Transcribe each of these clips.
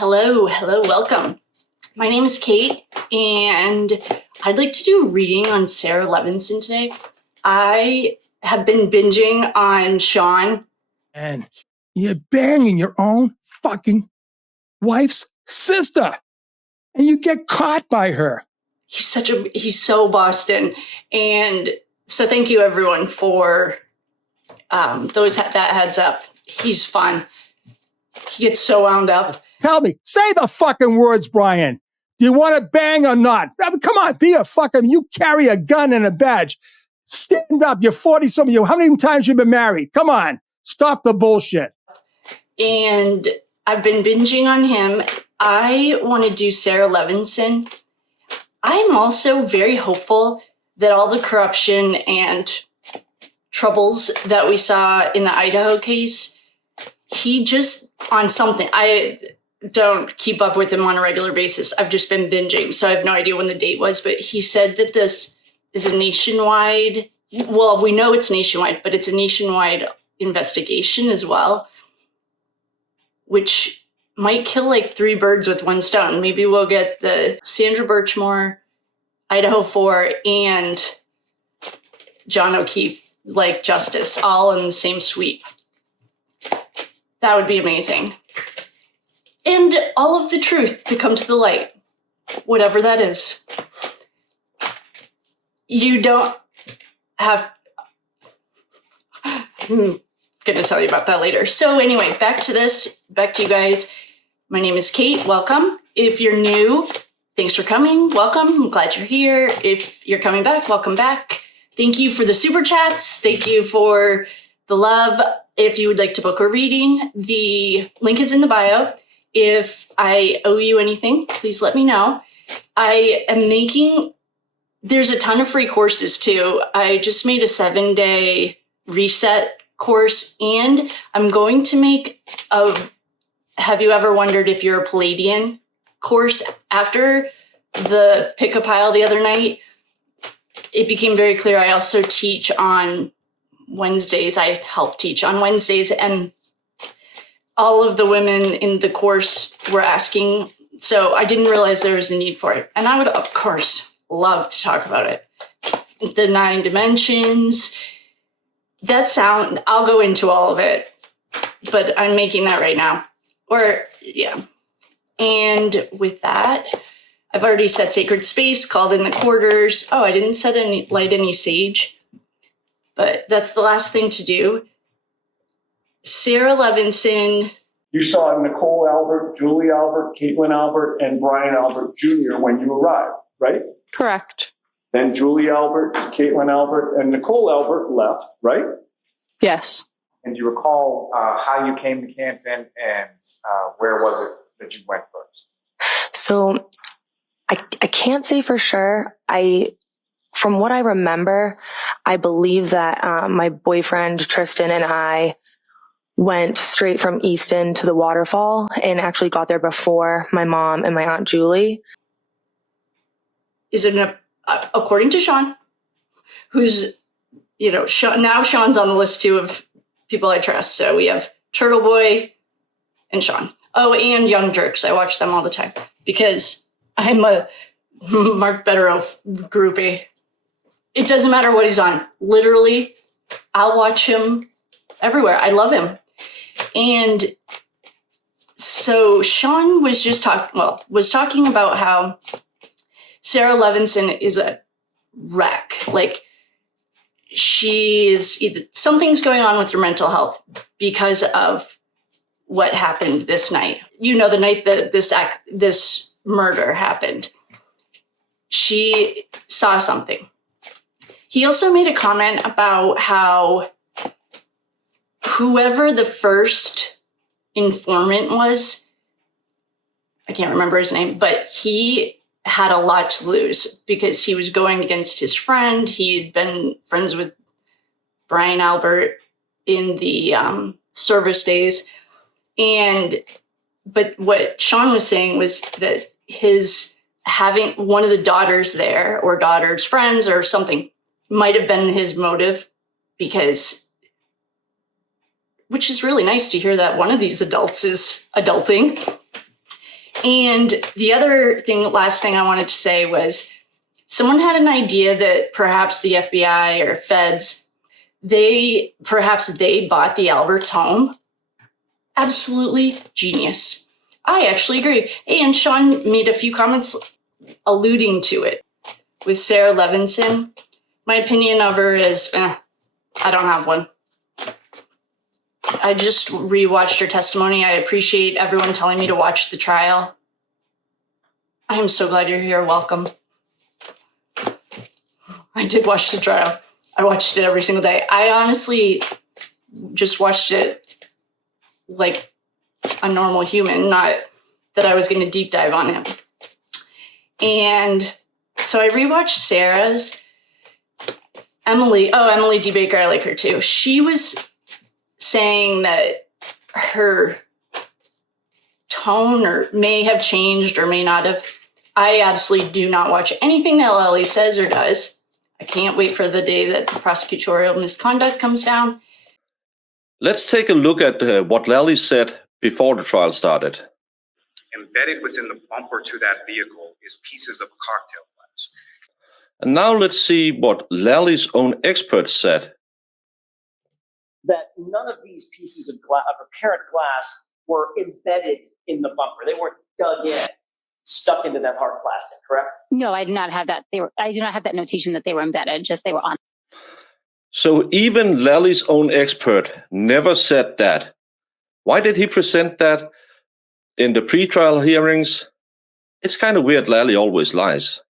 Hello, welcome. My name is Kate, and I'd like to do a reading on Sarah Levinson today. I have been binging on Sean. And you're banging your own fucking wife's sister, and you get caught by her. He's so Boston. And so thank you everyone for that heads up. He's fun. He gets so wound up. Tell me, say the fucking words, Brian. Do you want to bang or not? I mean, come on, be a fucking, you carry a gun and a badge. Stand up, you're 40-something. How many times you been married? Come on, stop the bullshit. And I've been binging on him. I want to do Sarah Levinson. I'm also very hopeful that all the corruption and troubles that we saw in the Idaho case, he just on something. I don't keep up with him on a regular basis. I've just been binging, so I have no idea when the date was, but he said that this is a nationwide, well, we know it's nationwide, but it's a nationwide investigation as well, which might kill like 3 birds with one stone. Maybe we'll get the Sandra Birchmore, Idaho 4, and John O'Keefe, like justice, all in the same sweep. That would be amazing. And all of the truth to come to the light, whatever that is. You don't have... I'm going to tell you about that later. So anyway, back to you guys. My name is Kate. Welcome. If you're new, thanks for coming. Welcome. I'm glad you're here. If you're coming back, welcome back. Thank you for the super chats. Thank you for the love. If you would like to book a reading, the link is in the bio. If I owe you anything, please let me know. I am there's a ton of free courses too. I just made a 7-day reset course, and I'm going to make a Have You Ever Wondered If You're a Palladian course. After the pick-a-pile the other night, it became very clear I also teach on Wednesdays. I help teach on Wednesdays, and all of the women in the course were asking, so I didn't realize there was a need for it. And I would, of course, love to talk about it. The 9 dimensions, I'll go into all of it, but I'm making that right now. Yeah. And with that, I've already set sacred space, called in the quarters. Oh, I didn't light any sage, but that's the last thing to do. Sarah Levinson. You saw Nicole Albert, Julie Albert, Caitlin Albert, and Brian Albert Jr. when you arrived, right? Correct. Then Julie Albert, Caitlin Albert, and Nicole Albert left, right? Yes. And do you recall how you came to Canton and where was it that you went first? So I can't say for sure. From what I remember, I believe that my boyfriend Tristan and I went straight from Easton to the Waterfall and actually got there before my mom and my Aunt Julie. Is it according to Sean, who's, now Sean's on the list too of people I trust. So we have Turtle Boy and Sean. Oh, and Young Jerks. I watch them all the time because I'm a Mark Betteroff groupie. It doesn't matter what he's on. Literally, I'll watch him everywhere. I love him. And so Sean was just talking about how Sarah Levinson is a wreck. Like, something's going on with her mental health because of what happened this night. The night that this murder happened. She saw something. He also made a comment about how whoever the first informant was, I can't remember his name, but he had a lot to lose because he was going against his friend. He had been friends with Brian Albert in the service days. But what Sean was saying was that his having one of the daughters there or daughter's friends or something might have been his motive, which is really nice to hear that one of these adults is adulting. And the other thing, last thing I wanted to say was someone had an idea that perhaps the FBI or feds, they bought the Alberts home. Absolutely genius. I actually agree. And Sean made a few comments alluding to it with Sarah Levinson. My opinion of her is, I don't have one. I just rewatched her testimony. I appreciate everyone telling me to watch the trial. I am so glad you're here. Welcome. I did watch the trial. I watched it every single day. I honestly just watched it like a normal human, not that I was going to deep dive on him. And so I rewatched Sarah's. Emily D. Baker, I like her too. She was saying that her tone may have changed or may not have. I absolutely do not watch anything that Lily says or does. I can't wait for the day that the prosecutorial misconduct comes down. Let's take a look at what Lally said before the trial started. Embedded within the bumper to that vehicle is pieces of a cocktail glass. And now let's see what Lally's own expert said. That none of these pieces of apparent glass were embedded in the bumper. They weren't dug in, stuck into that hard plastic, correct? No, I do not have that. I do not have that notation that they were embedded, just they were on. So even Lally's own expert never said that. Why did he present that in the pre-trial hearings? It's kind of weird. Lally always lies.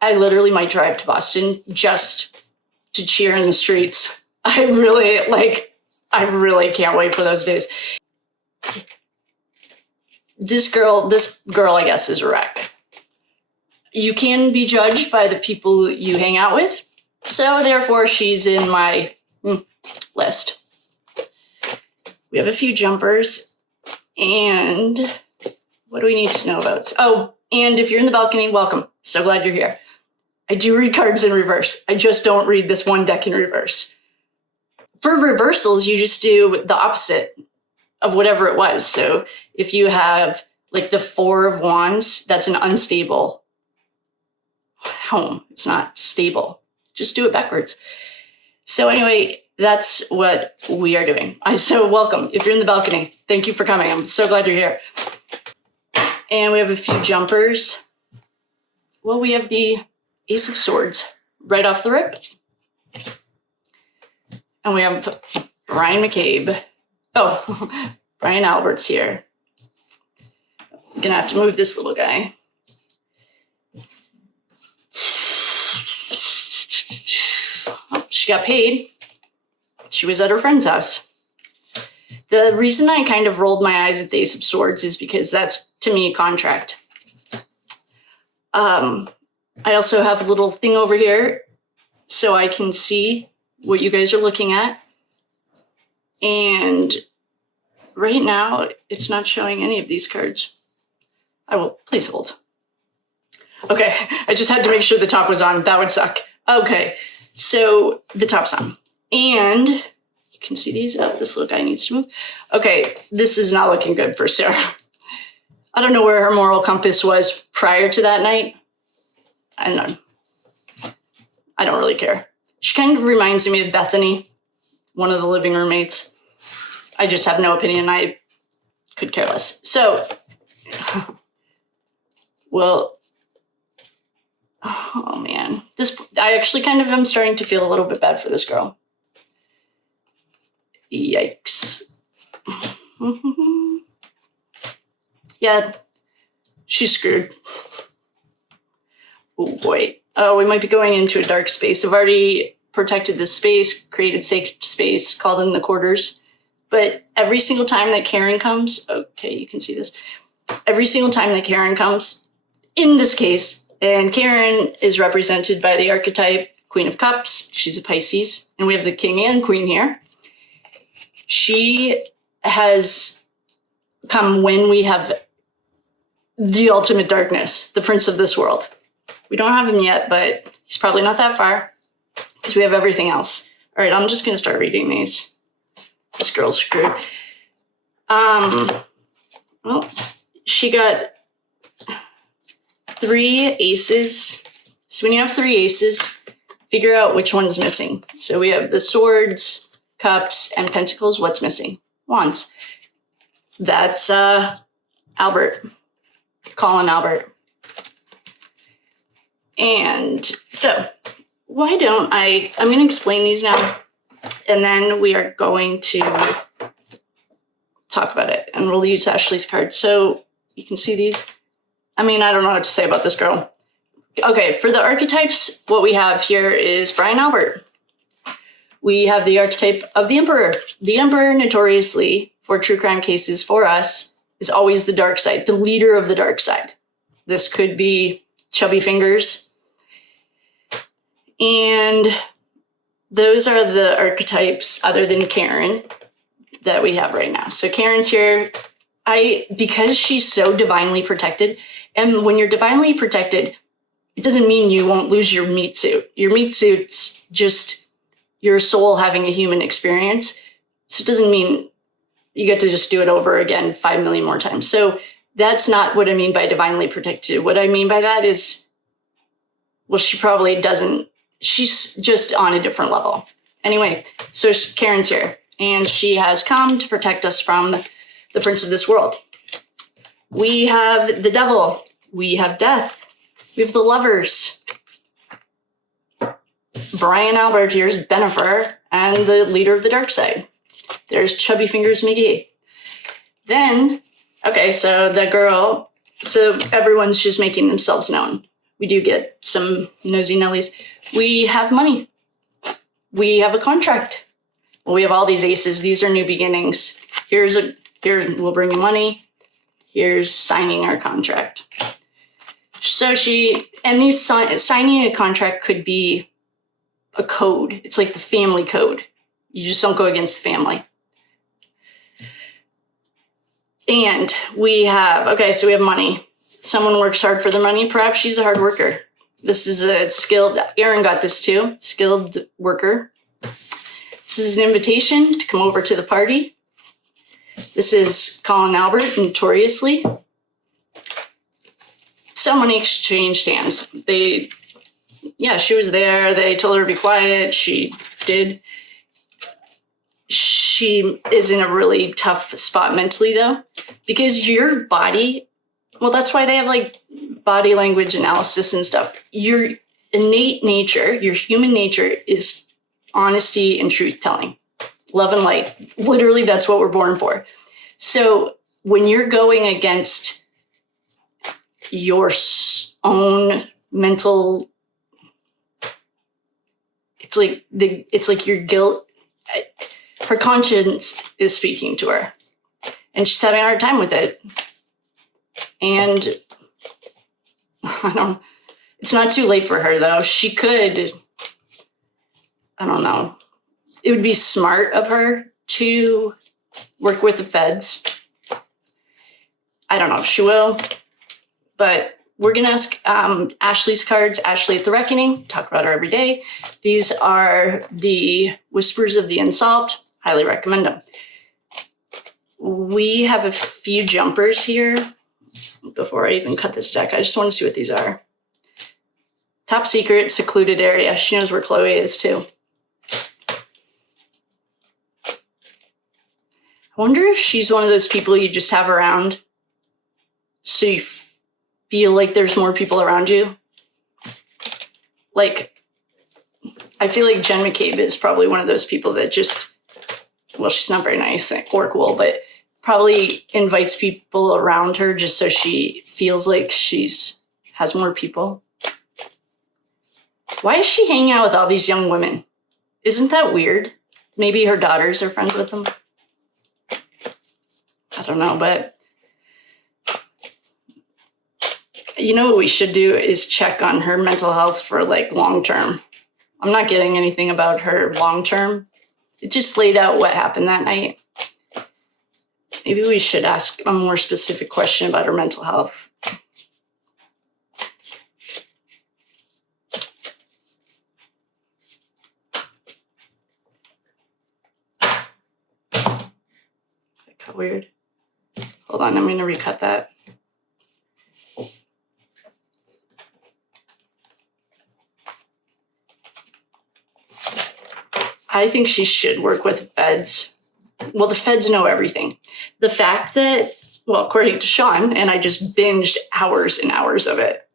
I literally might drive to Boston just to cheer in the streets. I really can't wait for those days. This girl, I guess, is a wreck. You can be judged by the people you hang out with. So therefore, she's in my list. We have a few jumpers. And what do we need to know about? Oh, and if you're in the balcony, welcome. So glad you're here. I do read cards in reverse. I just don't read this one deck in reverse. For reversals, you just do the opposite of whatever it was. So if you have like the Four of Wands, that's an unstable home. It's not stable. Just do it backwards. So anyway, that's what we are doing. So welcome. If you're in the balcony, thank you for coming. I'm so glad you're here. And we have a few jumpers. Well, we have the Ace of Swords right off the rip. And we have Brian McCabe. Oh, Brian Albert's here. I'm gonna have to move this little guy. Oh, she got paid. She was at her friend's house. The reason I kind of rolled my eyes at the Ace of Swords is because that's, to me, a contract. I also have a little thing over here so I can see what you guys are looking at. And right now, it's not showing any of these cards. I will, please hold. Okay, I just had to make sure the top was on. That would suck. Okay, so the top's on. And you can see these. Oh, this little guy needs to move. Okay, this is not looking good for Sarah. I don't know where her moral compass was prior to that night. I don't know. I don't really care. She kind of reminds me of Bethany, one of the living roommates. I just have no opinion. I could care less. So, well, oh man. I actually kind of am starting to feel a little bit bad for this girl. Yikes. Yeah, she's screwed. Oh boy. Oh, we might be going into a dark space. I've already protected this space, created safe space, called in the quarters. But every single time that Karen comes, okay, you can see this. Every single time that Karen comes, in this case, and Karen is represented by the archetype Queen of Cups. She's a Pisces. And we have the King and Queen here. She has come when we have the ultimate darkness, the Prince of this world. We don't have him yet, but he's probably not that far because we have everything else. All right, I'm just going to start reading these. This girl's screwed. Well, she got 3 aces. So when you have 3 aces, figure out which one's missing. So we have the swords, cups, and pentacles. What's missing? Wands. That's Albert. Colin Albert. And so why don't I'm going to explain these now, and then we are going to talk about it, and we'll use Ashley's card. So you can see these. I mean, I don't know what to say about this girl. Okay, for the archetypes, what we have here is Brian Albert. We have the archetype of the Emperor. The Emperor, notoriously, for true crime cases for us, is always the dark side, the leader of the dark side. This could be Chubby Fingers. And those are the archetypes other than Karen that we have right now. So Karen's here. Because she's so divinely protected, and when you're divinely protected, it doesn't mean you won't lose your meat suit. Your meat suit's just your soul having a human experience. So it doesn't mean you get to just do it over again 5 million more times. So that's not what I mean by divinely protected. What I mean by that is, well, she probably doesn't. She's just on a different level. Anyway, so Karen's here, and she has come to protect us from the prince of this world. We have the devil. We have death. We have the lovers. Brian Albert, here's Benifer, and the leader of the dark side. There's Chubby Fingers McCabe. Then, okay, so the girl, so everyone's just making themselves known. We do get some nosy Nellies. We have money. We have a contract. Well, we have all these aces. These are new beginnings. Here, we'll bring you money. Here's signing our contract. So signing a contract could be a code. It's like the family code. You just don't go against the family. And we have money. Someone works hard for their money. Perhaps she's a hard worker. This is a skilled, Aaron got this too, skilled worker. This is an invitation to come over to the party. This is Colin Albert, notoriously. So many exchanged hands. She was there. They told her to be quiet. She did. She is in a really tough spot mentally, though, because your body, well, that's why they have like body language analysis and stuff. Your innate nature, your human nature is honesty and truth telling, love and light. Literally, that's what we're born for. So when you're going against your own mental, it's like your guilt. Her conscience is speaking to her, and she's having a hard time with it. And it's not too late for her, though. She could, I don't know. It would be smart of her to work with the feds. I don't know if she will, but we're going to ask Ashley's cards, Ashley at the Reckoning. Talk about her every day. These are the Whispers of the Unsolved. Highly recommend them. We have a few jumpers here. Before I even cut this deck, I just want to see what these are. Top secret, secluded area. She knows where Chloe is, too. I wonder if she's one of those people you just have around so you feel like there's more people around you. Like, I feel like Jen McCabe is probably one of those people that just, well, she's not very nice or cool, but probably invites people around her just so she feels like has more people. Why is she hanging out with all these young women? Isn't that weird? Maybe her daughters are friends with them. I don't know, but you know what we should do is check on her mental health for like long term. I'm not getting anything about her long term. It just laid out what happened that night. Maybe we should ask a more specific question about her mental health. That got weird. Hold on, I'm going to recut that. I think she should work with the feds. Well, the feds know everything. The fact that, well, according to Sean, and I just binged hours and hours of it,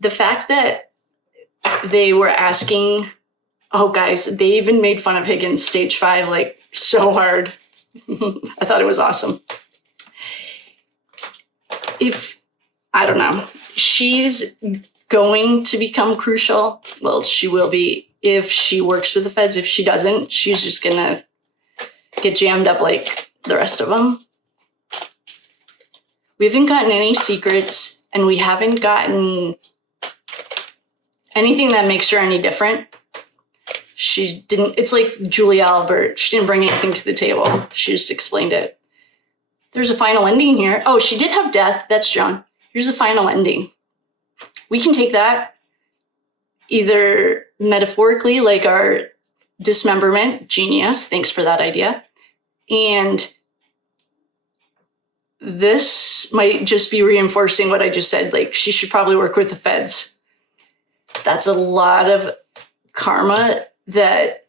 the fact that they were asking, oh, guys, they even made fun of Higgins stage 5, like, so hard. I thought it was awesome. I don't know, she's going to become crucial. Well, she will be if she works with the feds. If she doesn't, she's just going to get jammed up like the rest of them. We haven't gotten any secrets, and we haven't gotten anything that makes her any different. She didn't, it's like Julia Albert. She didn't bring anything to the table. She just explained it. There's a final ending here. Oh, she did have death. That's John. Here's a final ending. We can take that either metaphorically, like our dismemberment. Genius. Thanks for that idea. And this might just be reinforcing what I just said. Like, she should probably work with the feds. That's a lot of karma that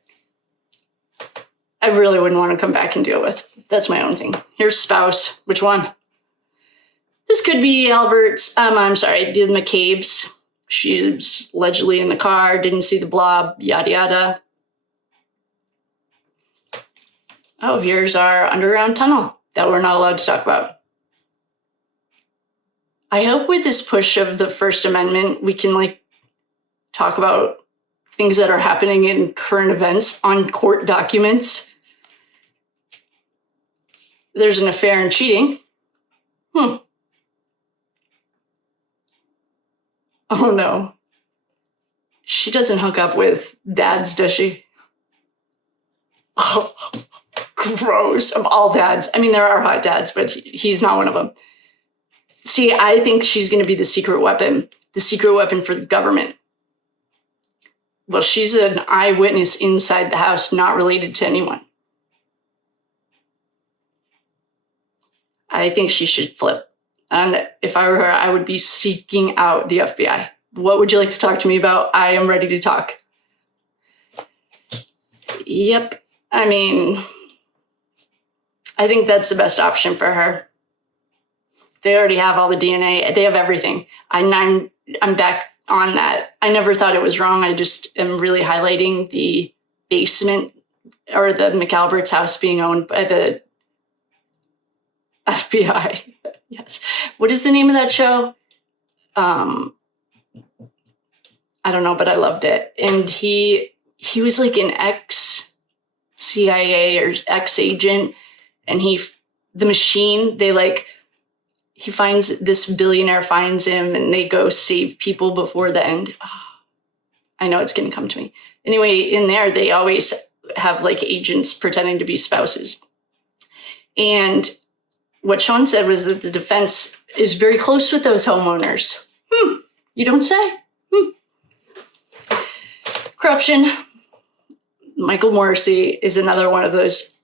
I really wouldn't want to come back and deal with. That's my own thing. Here's spouse. Which one? This could be Albert's, I'm sorry, the McCabe's. She was allegedly in the car, didn't see the blob, yada, yada. Oh, here's our underground tunnel that we're not allowed to talk about. I hope with this push of the First Amendment, we can like talk about things that are happening in current events on court documents. There's an affair and cheating. Oh no. She doesn't hook up with dads, does she? Oh, gross. Of all dads. I mean, there are hot dads, but he's not one of them. See, I think she's going to be the secret weapon for the government. Well, she's an eyewitness inside the house, not related to anyone. I think she should flip. And if I were her, I would be seeking out the FBI. What would you like to talk to me about? I am ready to talk. Yep. I mean, I think that's the best option for her. They already have all the DNA. They have everything. I'm back on that. I never thought it was wrong. I just am really highlighting the basement or the McAlbert's house being owned by the FBI. Yes. What is the name of that show? I don't know, but I loved it. And he was like an ex-CIA or ex-agent, and the machine, this billionaire finds him, and they go save people before the end. Oh, I know it's going to come to me. Anyway, in there, they always have like agents pretending to be spouses. And what Sean said was that the defense is very close with those homeowners. You don't say? Corruption. Michael Morrissey is another one of those.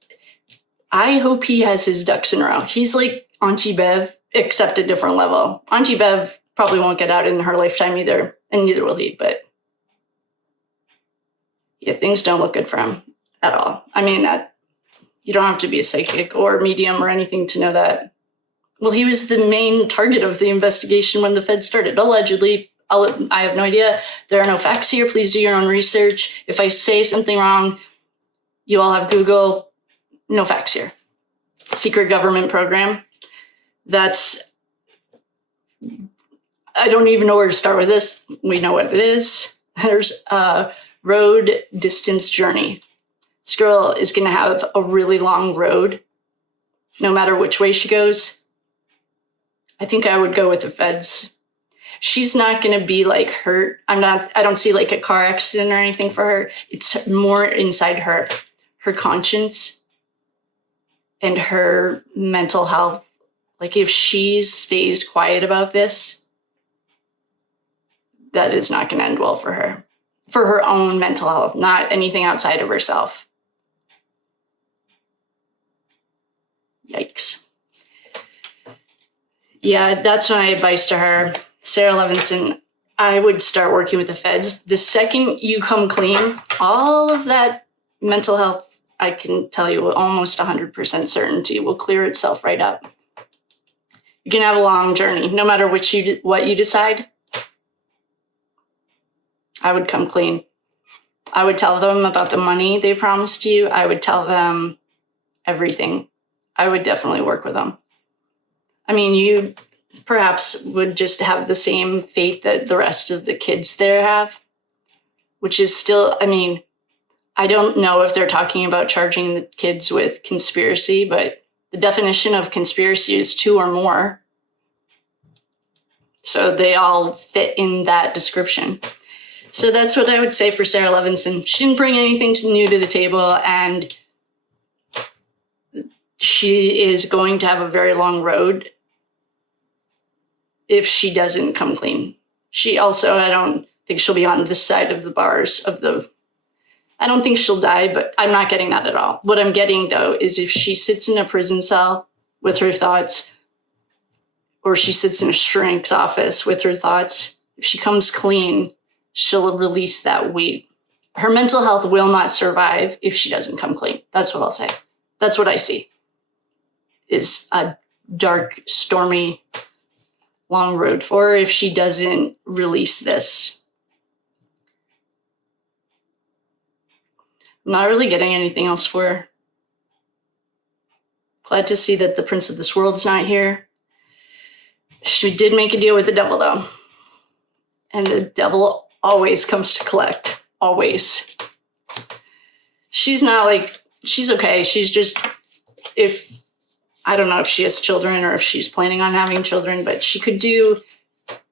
I hope he has his ducks in a row. He's like Auntie Bev, except a different level. Auntie Bev probably won't get out in her lifetime either, and neither will he, but yeah, things don't look good for him at all. I mean, that you don't have to be a psychic or medium or anything to know that. Well, he was the main target of the investigation when the Fed started, allegedly. I have no idea. There are no facts here. Please do your own research. If I say something wrong, you all have Google. No facts here. Secret government program. I don't even know where to start with this. We know what it is. There's a road distance journey. This girl is going to have a really long road, no matter which way she goes. I think I would go with the feds. She's not going to be like hurt. I don't see like a car accident or anything for her. It's more inside her conscience and her mental health. Like if she stays quiet about this, that is not going to end well for her own mental health, not anything outside of herself. Yikes. Yeah, that's my advice to her. Sarah Levinson, I would start working with the feds. The second you come clean, all of that mental health, I can tell you with almost 100% certainty, will clear itself right up. You can have a long journey, no matter what you decide. I would come clean. I would tell them about the money they promised you. I would tell them everything. I would definitely work with them. I mean, you perhaps would just have the same fate that the rest of the kids there have, which is still, I mean, I don't know if they're talking about charging the kids with conspiracy, but the definition of conspiracy is 2 or more. So they all fit in that description. So that's what I would say for Sarah Levinson. She didn't bring anything new to the table, and she is going to have a very long road if she doesn't come clean. She also, I don't think she'll be on this side of the bars of the, I don't think she'll die, but I'm not getting that at all. What I'm getting, though, is if she sits in a prison cell with her thoughts, or she sits in a shrink's office with her thoughts, if she comes clean, she'll release that weight. Her mental health will not survive if she doesn't come clean. That's what I'll say. That's what I see, is a dark, stormy, long road for her if she doesn't release this. I'm not really getting anything else for her. Glad to see that the Prince of this World's not here. She did make a deal with the devil, though. And the devil always comes to collect. Always. She's not like, she's okay. She's just, if, I don't know if she has children or if she's planning on having children, but she could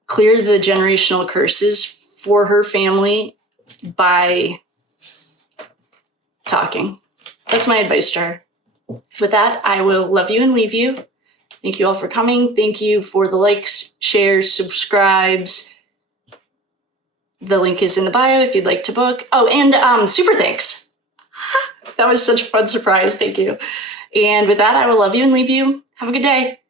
clear the generational curses for her family by talking. That's my advice to her. With that, I will love you and leave you. Thank you all for coming. Thank you for the likes, shares, subscribes. The link is in the bio if you'd like to book. Oh, and super thanks. That was such a fun surprise. Thank you. And with that, I will love you and leave you. Have a good day.